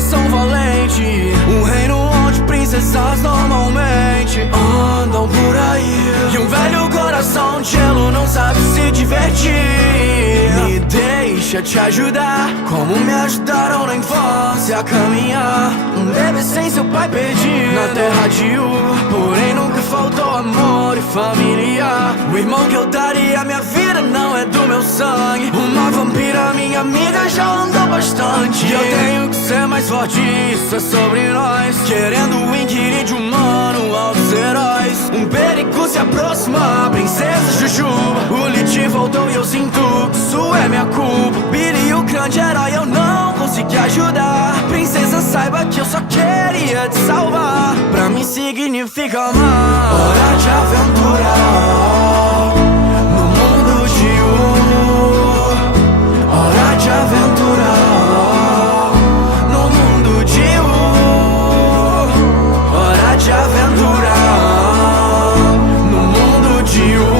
coração valente, um reino onde princesas normalmente andam por aí, e um velho coração de gelo não sabe se divertir. Me deixa te ajudar, como me ajudaram na infância a caminhar. Um bebê sem seu pai perdido na terra de Ur, porém nunca faltou amor e familiar. O irmão que eu daria minha vida não é do meu sangue. Uma vampira, minha amiga, já andou bastante, e eu tenho que ser mais forte, isso é sobre nós. Querendo inquirir de humano aos heróis. Um perigo se aproxima, princesa Jujuba. O Lich voltou e eu sinto que isso é minha culpa. Billy, o grande herói, eu não consegui ajudar. Princesa, saiba que eu só queria te salvar. Pra mim significa amar. Hora de aventura no mundo de Ur. Hora de aventura no mundo de Ur. Hora de aventura no mundo de Ur.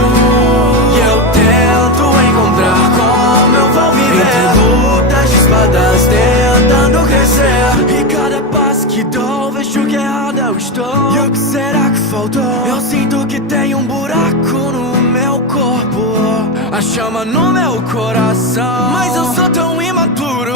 E eu tento encontrar como eu vou viver, entre lutas de espadas tentando crescer. E cada passo que dou vejo que errado eu estou. E o que será que faltou? Eu sinto que tem um buraco no meu corpo, a chama no meu coração, mas eu sou tão imaturo.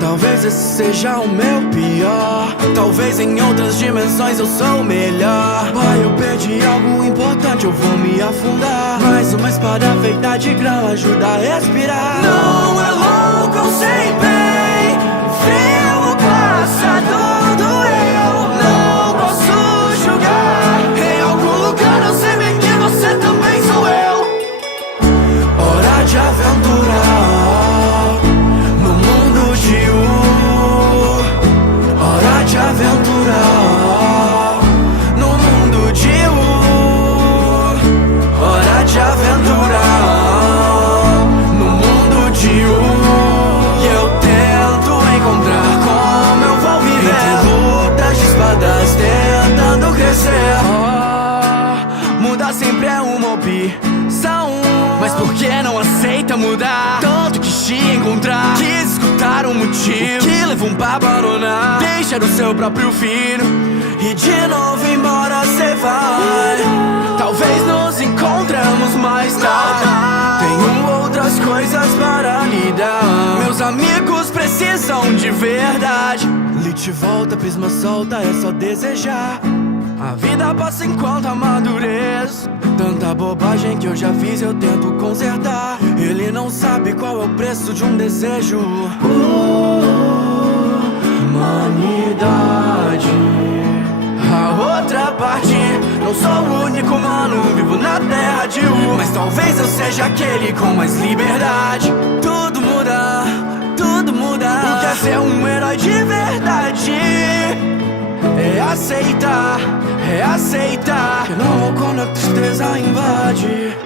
Talvez esse seja o meu pior. Talvez em outras dimensões eu sou o melhor. Pai, eu perdi algo importante, eu vou me afundar. Mas uma espada feita de grão ajuda a respirar. Não é louco, eu sei bem, frio o caçador do eu. Não posso julgar, em algum lugar eu sei bem que você também sou eu. Hora de aventura no mundo de Ur. Hora de aventura no mundo de Ur. Hora de aventura no mundo de Ur. E eu tento encontrar como eu vou viver, entre lutas de espadas tentando crescer. Mudar sempre é uma opção, mas por que não aceita mudar? Tanto quis te encontrar, quis escutar um motivo que levou pra abandonar, deixar o seu próprio filho e de novo embora cê vai. Talvez nos encontramos mais tarde, tenho outras coisas para lidar. Meus amigos precisam de verdade. Lich volta, prisma solta, é só desejar. A vida passa enquanto amadureço. Tanta bobagem que eu já fiz, eu tento consertar. Ele não sabe qual é o preço de um desejo. Humanidade. A outra parte, não sou o único humano vivo na terra de Ur, mas talvez eu seja aquele com mais liberdade. Tudo muda, tudo muda. O que é ser um herói de verdade? É aceitar que não quando a tristeza invade.